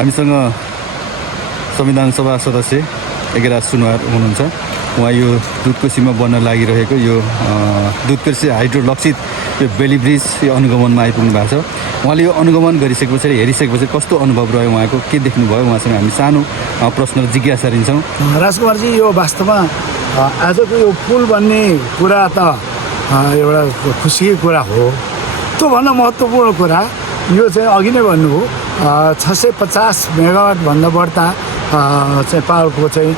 हामीसँग संविधान सभा सदस्य एघराज सुनवार हुनुहुन्छ। उहाँ यो दुधकोशीमा बन्न लागिरहेको यो दुधकोशी हाइड्रो लक्षित यो बेली ब्रिज यो अनुगमनमा आइपुग्नु भएको छ। उहाँले यो अनुगमन गरिसके पछाडि हेरिसकेपछि कस्तो अनुभव रह्यो उहाँको, के देख्नुभयो, उहाँसँग हामी सानो प्रश्न र जिज्ञासा लिन्छौँ। राजकुमारजी, यो वास्तवमा आजको यो पुल बन्ने कुरा त एउटा खुसीकै कुरा हो। त्योभन्दा महत्त्वपूर्ण कुरा यो चाहिँ अघि नै भन्नुभयो 650 मेगावाटभन्दा बढ्ता चाहिँ पावरको चाहिँ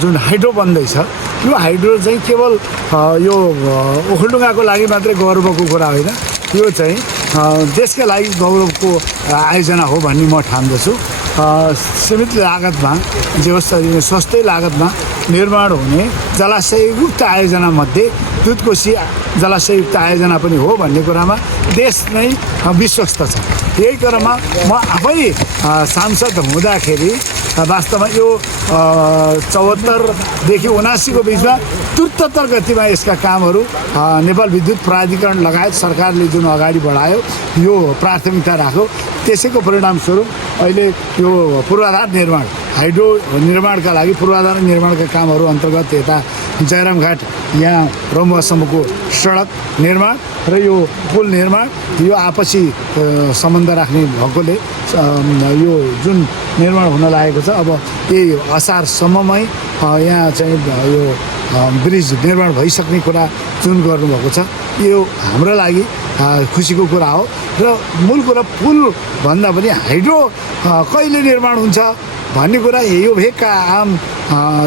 जुन हाइड्रो बन्दैछ, यो हाइड्रो चाहिँ केवल यो ओखलढुङ्गाको लागि मात्रै गौरवको कुरा होइन, यो चाहिँ देशका लागि गौरवको आयोजना हो भन्ने म ठान्दछु। सीमित लागतमा जे होस् सस्तै लागतमा निर्माण हुने जलाशययुक्त आयोजनामध्ये दुधकोशी जलाशययुक्त आयोजना पनि हो भन्ने कुरामा देश नै विश्वस्त छ। यही क्रममा म आफै सांसद हुँदाखेरि वास्तवमा यो 74देखि 79को बिचमा द्रुततर गतिमा यसका कामहरू नेपाल विद्युत प्राधिकरण लगायत सरकारले जुन अगाडि बढायो, यो प्राथमिकता राख्यो। त्यसैको परिणामस्वरूप अहिले यो पूर्वाधार निर्माण, हाइड्रो निर्माणका लागि पूर्वाधार निर्माणका कामहरू अन्तर्गत यता जयरामघाट यहाँ रमुवासम्मको सडक निर्माण र यो पुल निर्माण, यो आपसी सम्बन्ध राख्ने भएकोले यो जुन निर्माण हुन लागेको छ, अब यही असारसम्ममै यहाँ चाहिँ यो ब्रिज निर्माण भइसक्ने कुरा जुन गर्नुभएको छ, यो हाम्रो लागि खुसीको कुरा हो। र मूल कुरा पुलभन्दा पनि हाइड्रो कहिले निर्माण हुन्छ भन्ने कुरा यो भेगका आम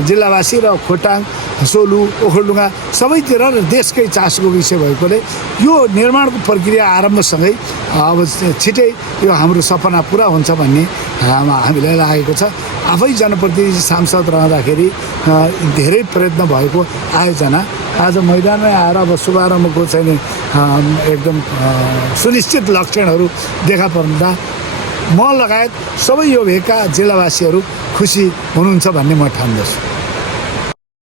जिल्लावासी र खोटाङ, सोलु, ओखलढुङ्गा सबैतिर र देशकै चासोको विषय भएकोले यो निर्माणको प्रक्रिया आरम्भसँगै अब छिटै यो हाम्रो सपना पुरा हुन्छ भन्ने हामीलाई लागेको छ। आफै जनप्रतिनिधि सांसद रहँदाखेरि धेरै प्रयत्न भएको आयोजना आज मैदानमै आएर अब शुभारम्भको चाहिँ एकदम सुनिश्चित लक्षणहरू देखा पर्दा म लगायत सबै यो भेगका जिल्लावासीहरू खुसी हुनुहुन्छ भन्ने म ठान्दछु।